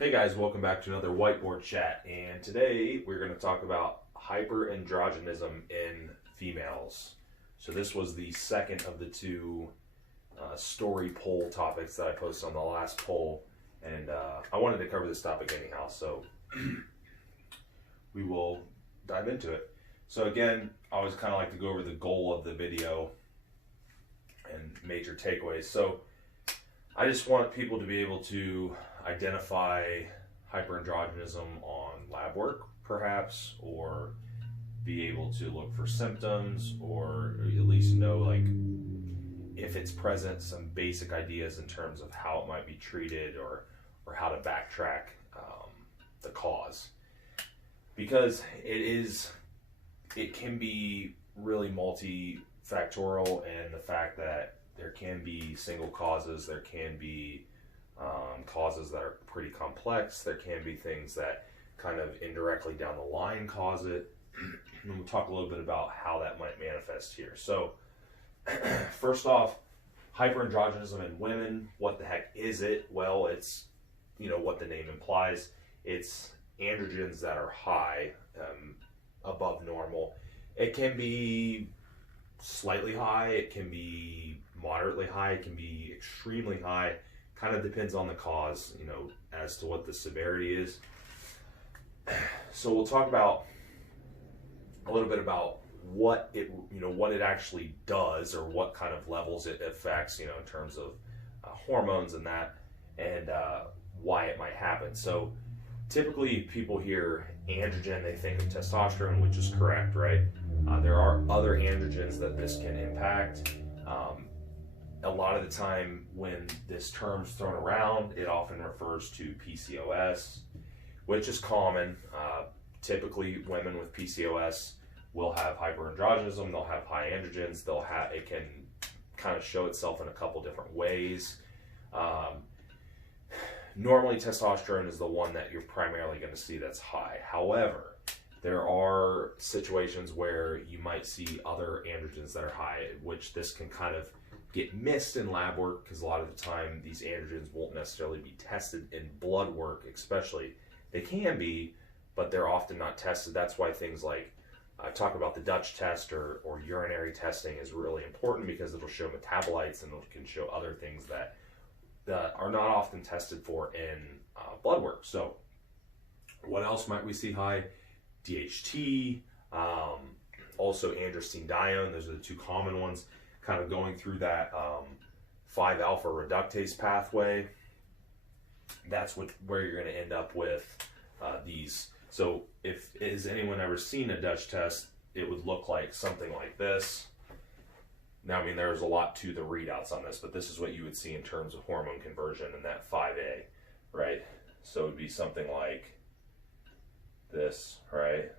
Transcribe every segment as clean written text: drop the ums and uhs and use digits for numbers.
Hey guys, welcome back to another whiteboard chat, and today we're going to talk about hyperandrogenism in females. So this was the second of the two story poll topics that I posted on the last poll, and I wanted to cover this topic anyhow, so we will dive into it. So again, I always kind of like to go over the goal of the video and major takeaways. So I just want people to be able to identify hyperandrogenism on lab work, perhaps, or be able to look for symptoms, or at least know, like, if it's present, some basic ideas in terms of how it might be treated, or how to backtrack the cause. Because it can be really multifactorial, and the fact that there can be single causes, there can be causes that are pretty complex, there can be things that kind of indirectly down the line cause it, and we'll talk a little bit about how that might manifest here. So first off, hyperandrogenism in women, what the heck is it? Well, it's, what the name implies. It's androgens that are high, above normal. It can be slightly high, it can be moderately high, it can be extremely high. Kind of depends on the cause, as to what the severity is. So we'll talk about a little bit about what it actually does, or what kind of levels it affects, in terms of hormones and that, and why it might happen. So typically people hear androgen, they think of testosterone, which is correct, right? There are other androgens that this can impact. A lot of the time when this term's thrown around, it often refers to PCOS, which is common. Typically women with PCOS will have hyperandrogenism, they'll have high androgens, it can kind of show itself in a couple different ways. Normally testosterone is the one that you're primarily going to see that's high. However, there are situations where you might see other androgens that are high, which this can kind of get missed in lab work, because a lot of the time these androgens won't necessarily be tested in blood work, especially. They can be, but they're often not tested. That's why things like, I talk about the Dutch test or urinary testing is really important, because it'll show metabolites and it can show other things that are not often tested for in blood work. So what else might we see high? DHT, also androstenedione. Those are the two common ones, kind of going through that 5-alpha reductase pathway. That's where you're going to end up with these. So has anyone ever seen a Dutch test? It would look like something like this. Now, I mean, there's a lot to the readouts on this, but this is what you would see in terms of hormone conversion in that 5A, right? So it would be something like this, right?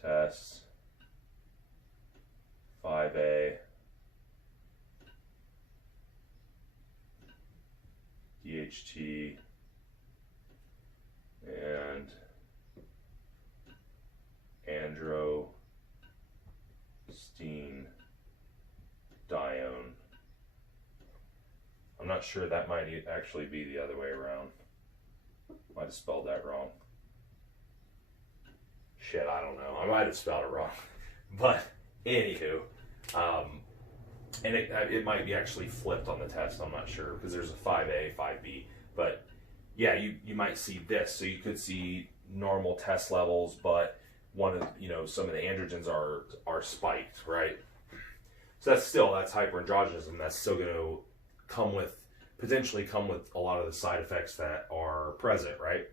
Tests, 5A, DHT, and androstenedione. I'm not sure, that might actually be the other way around. Might have spelled that wrong. Shit, I don't know. I might have spelled it wrong. But anywho, and it might be actually flipped on the test. I'm not sure, because there's a 5A, 5B. But yeah, you might see this. So you could see normal test levels, but some of the androgens are spiked, right? So that's hyperandrogenism. That's still going to potentially come with a lot of the side effects that are present, right?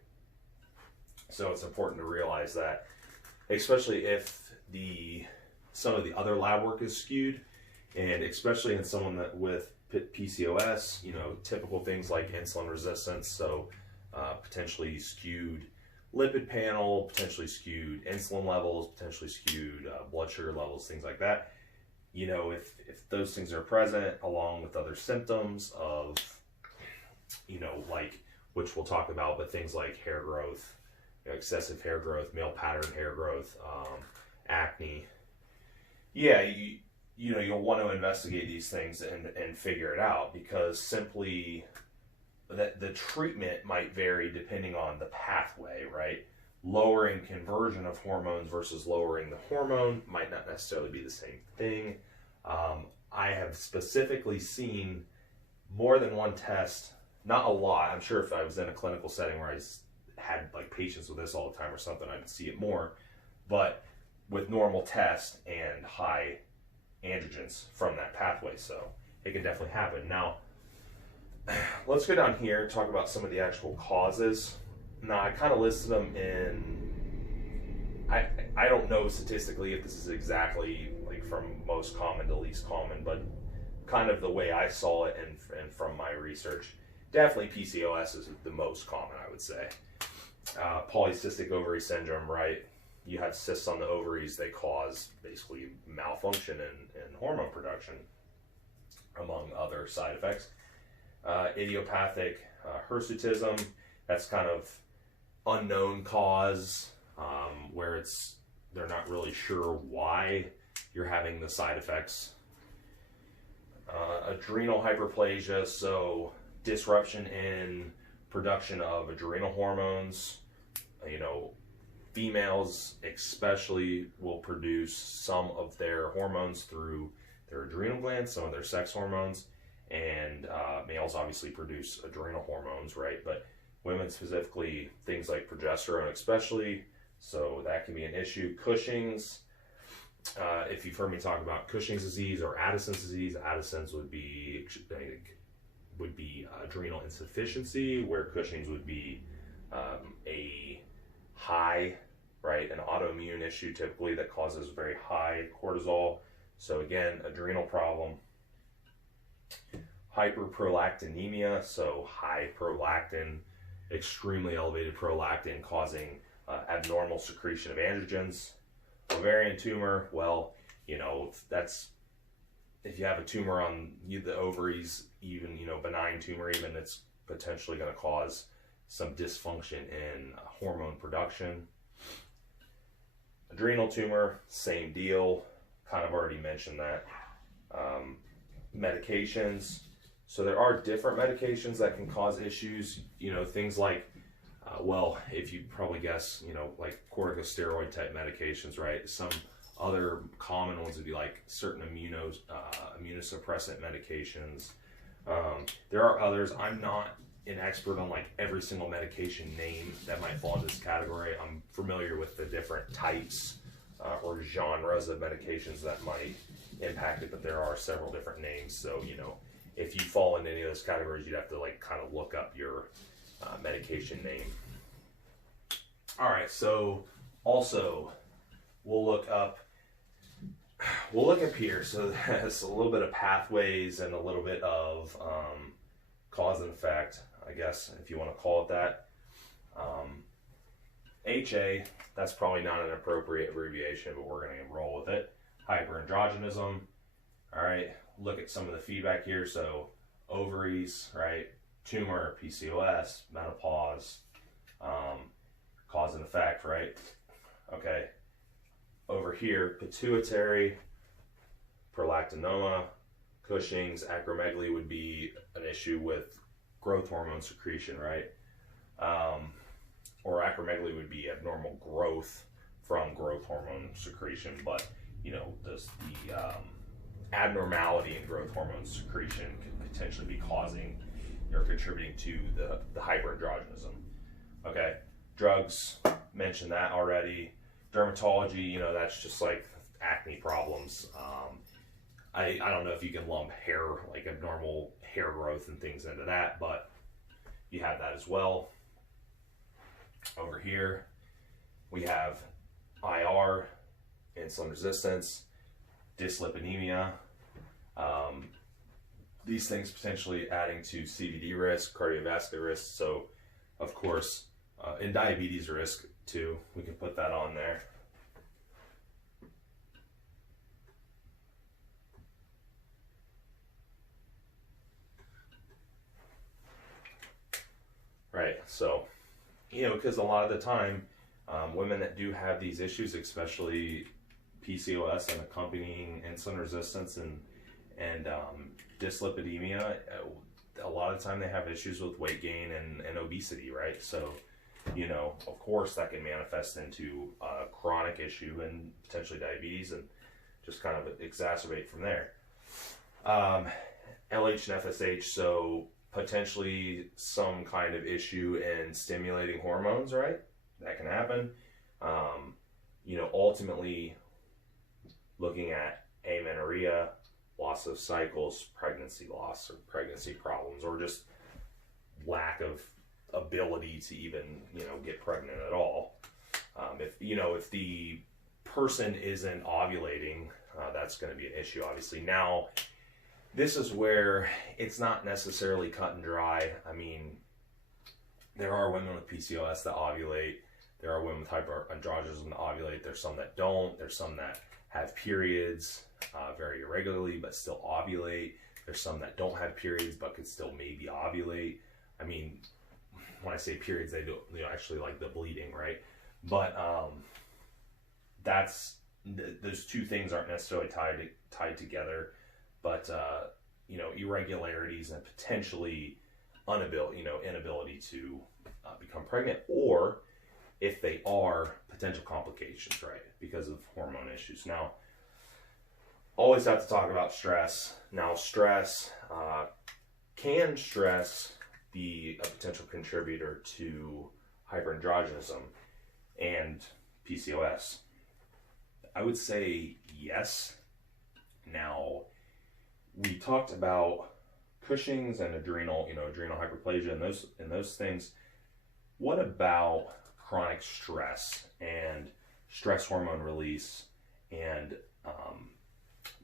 So it's important to realize that, especially if some of the other lab work is skewed, and especially in someone with PCOS, typical things like insulin resistance, so potentially skewed lipid panel, potentially skewed insulin levels, potentially skewed blood sugar levels, things like that. If those things are present, along with other symptoms of, like, which we'll talk about, but things like hair growth, excessive hair growth, male pattern hair growth, acne. Yeah, you'll want to investigate these things and figure it out, because simply that the treatment might vary depending on the pathway, right? Lowering conversion of hormones versus lowering the hormone might not necessarily be the same thing. I have specifically seen more than one test, not a lot. I'm sure if I was in a clinical setting where I had like patients with this all the time or something, I'd see it more. But with normal test and high androgens from that pathway, so it can definitely happen. Now, let's go down here and talk about some of the actual causes. Now, I kind of listed them in, I don't know statistically if this is exactly like from most common to least common, but kind of the way I saw it and from my research, definitely PCOS is the most common, I would say. Polycystic ovary syndrome, right? You have cysts on the ovaries, they cause basically malfunction in hormone production, among other side effects. Idiopathic hirsutism, that's kind of unknown cause, where they're not really sure why you're having the side effects. Adrenal hyperplasia, so disruption in production of adrenal hormones. Females especially will produce some of their hormones through their adrenal glands, some of their sex hormones, and males obviously produce adrenal hormones, right? But women specifically, things like progesterone especially, so that can be an issue. Cushing's, if you've heard me talk about Cushing's disease or Addison's disease, Addison's would be adrenal insufficiency, where Cushing's would be a high, right, an autoimmune issue typically that causes very high cortisol. So again, adrenal problem. Hyperprolactinemia, so high prolactin, extremely elevated prolactin causing abnormal secretion of androgens. Ovarian tumor, well, if you have a tumor on the ovaries, even, benign tumor even, it's potentially going to cause some dysfunction in hormone production. Adrenal tumor, same deal, kind of already mentioned that. Medications, so there are different medications that can cause issues, things like, if you probably guess, like corticosteroid type medications, right? Some other common ones would be like certain immunosuppressant medications. There are others. I'm not an expert on like every single medication name that might fall into this category. I'm familiar with the different types or genres of medications that might impact it, but there are several different names. So, if you fall into any of those categories, you'd have to like kind of look up your medication name. All right, so also we'll look up here. So that's a little bit of pathways and a little bit of cause and effect, I guess, if you want to call it that. HA, that's probably not an appropriate abbreviation, but we're going to roll with it. Hyperandrogenism. All right, look at some of the feedback here. So ovaries, right? Tumor, PCOS, menopause, cause and effect, right? Okay. Over here, pituitary, prolactinoma, Cushing's, acromegaly would be an issue with growth hormone secretion, right? Or acromegaly would be abnormal growth from growth hormone secretion, but the abnormality in growth hormone secretion could potentially be causing or contributing to the hyperandrogenism. Okay, drugs, mentioned that already. Dermatology, that's just like acne problems. I don't know if you can lump hair, like abnormal hair growth and things into that, but you have that as well. Over here, we have IR, insulin resistance, dyslipidemia. These things potentially adding to CVD risk, cardiovascular risk. So, of course, and diabetes risk too. We can put that on there. Right, so, because a lot of the time, women that do have these issues, especially PCOS and accompanying insulin resistance and dyslipidemia, a lot of the time they have issues with weight gain and obesity, right? So, of course that can manifest into a chronic issue and potentially diabetes and just kind of exacerbate from there. LH and FSH, so potentially some kind of issue in stimulating hormones, right? That can happen. Ultimately looking at amenorrhea, loss of cycles, pregnancy loss or pregnancy problems, or just lack of ability to even, get pregnant at all. If the person isn't ovulating, that's going to be an issue, obviously. Now, this is where it's not necessarily cut and dry. I mean, there are women with PCOS that ovulate. There are women with hyperandrogenism that ovulate. There's some that don't. There's some that have periods very irregularly but still ovulate. There's some that don't have periods but could still maybe ovulate. I mean, when I say periods, they do actually like the bleeding, right? But those two things aren't necessarily tied together. But irregularities and potentially inability to become pregnant, or if they are, potential complications, right, because of hormone issues. Now, always have to talk about stress. Now, can stress be a potential contributor to hyperandrogenism and PCOS? I would say yes. Now, we talked about Cushing's and adrenal hyperplasia and those things. What about chronic stress and stress hormone release and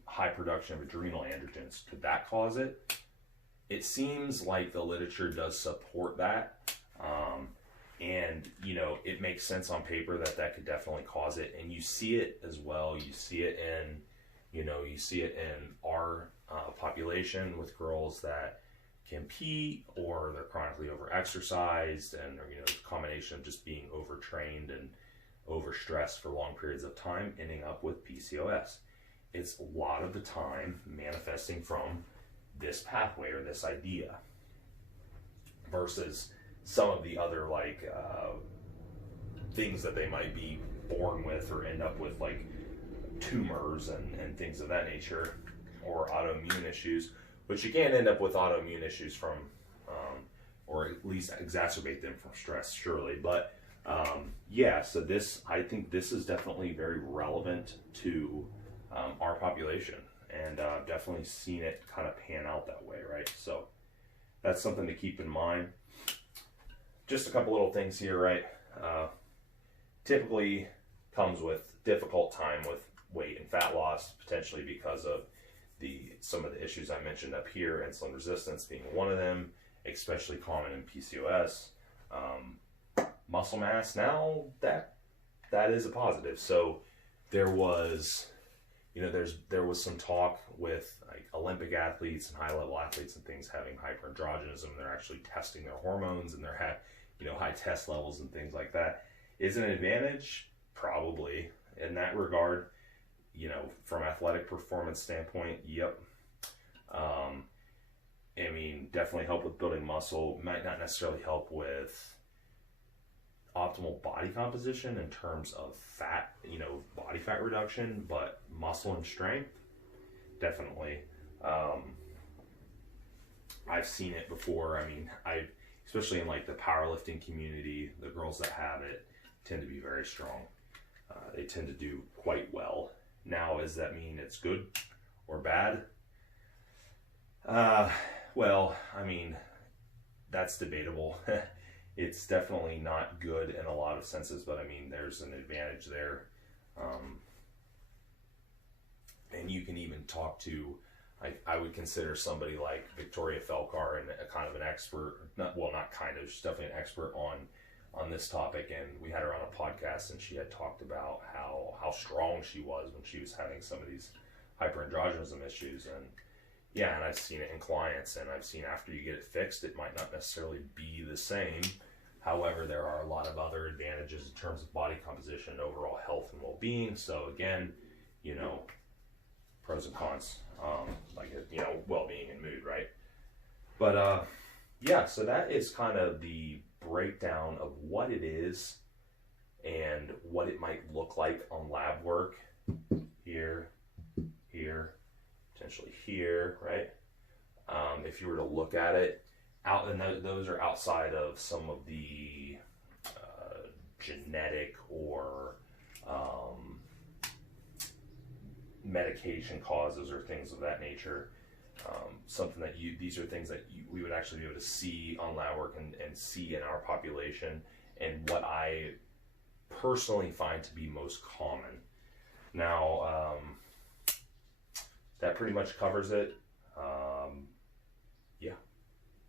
high production of adrenal androgens? Could that cause it? It seems like the literature does support that. And it makes sense on paper that could definitely cause it. And you see it as well. You see it in our population with girls that compete, or they're chronically overexercised, and a combination of just being overtrained and overstressed for long periods of time, ending up with PCOS. It's a lot of the time manifesting from this pathway or this idea versus some of the other things that they might be born with or end up with, like tumors and things of that nature, or autoimmune issues, which you can end up with autoimmune issues from, or at least exacerbate them from stress, surely. But so I think this is definitely very relevant to our population, and definitely seen it kind of pan out that way, right? So that's something to keep in mind. Just a couple little things here, right? Typically comes with difficult time with weight and fat loss, potentially because of some of the issues I mentioned up here, insulin resistance being one of them, especially common in PCOS. Muscle mass, now that is a positive. So there was some talk with like Olympic athletes and high level athletes and things having hyperandrogenism. They're actually testing their hormones, and they're high test levels and things like that. Is it an advantage? Probably in that regard. From athletic performance standpoint, yep. Definitely help with building muscle. Might not necessarily help with optimal body composition in terms of fat, body fat reduction, but muscle and strength, definitely. I've seen it before. Especially in like the powerlifting community, the girls that have it tend to be very strong. They tend to do quite well. Now, does that mean it's good or bad? That's debatable. It's definitely not good in a lot of senses, but there's an advantage there. And you can even talk to, I would consider somebody like Victoria Felkar and a kind of an expert, she's definitely an expert on this topic, and we had her on a podcast, and she had talked about how strong she was when she was having some of these hyperandrogenism issues. And I've seen it in clients, and I've seen after you get it fixed, it might not necessarily be the same. However, there are a lot of other advantages in terms of body composition, overall health and well-being. So again, you know, pros and cons, like, you know, well-being and mood, right? But yeah, so that is kind of the breakdown of what it is and what it might look like on lab work. Here, here, potentially here, right? If you were to look at it, and those are outside of some of the genetic or medication causes or things of that nature. Something that these are things that we would actually be able to see on lab work and see in our population, and what I personally find to be most common. Now, that pretty much covers it.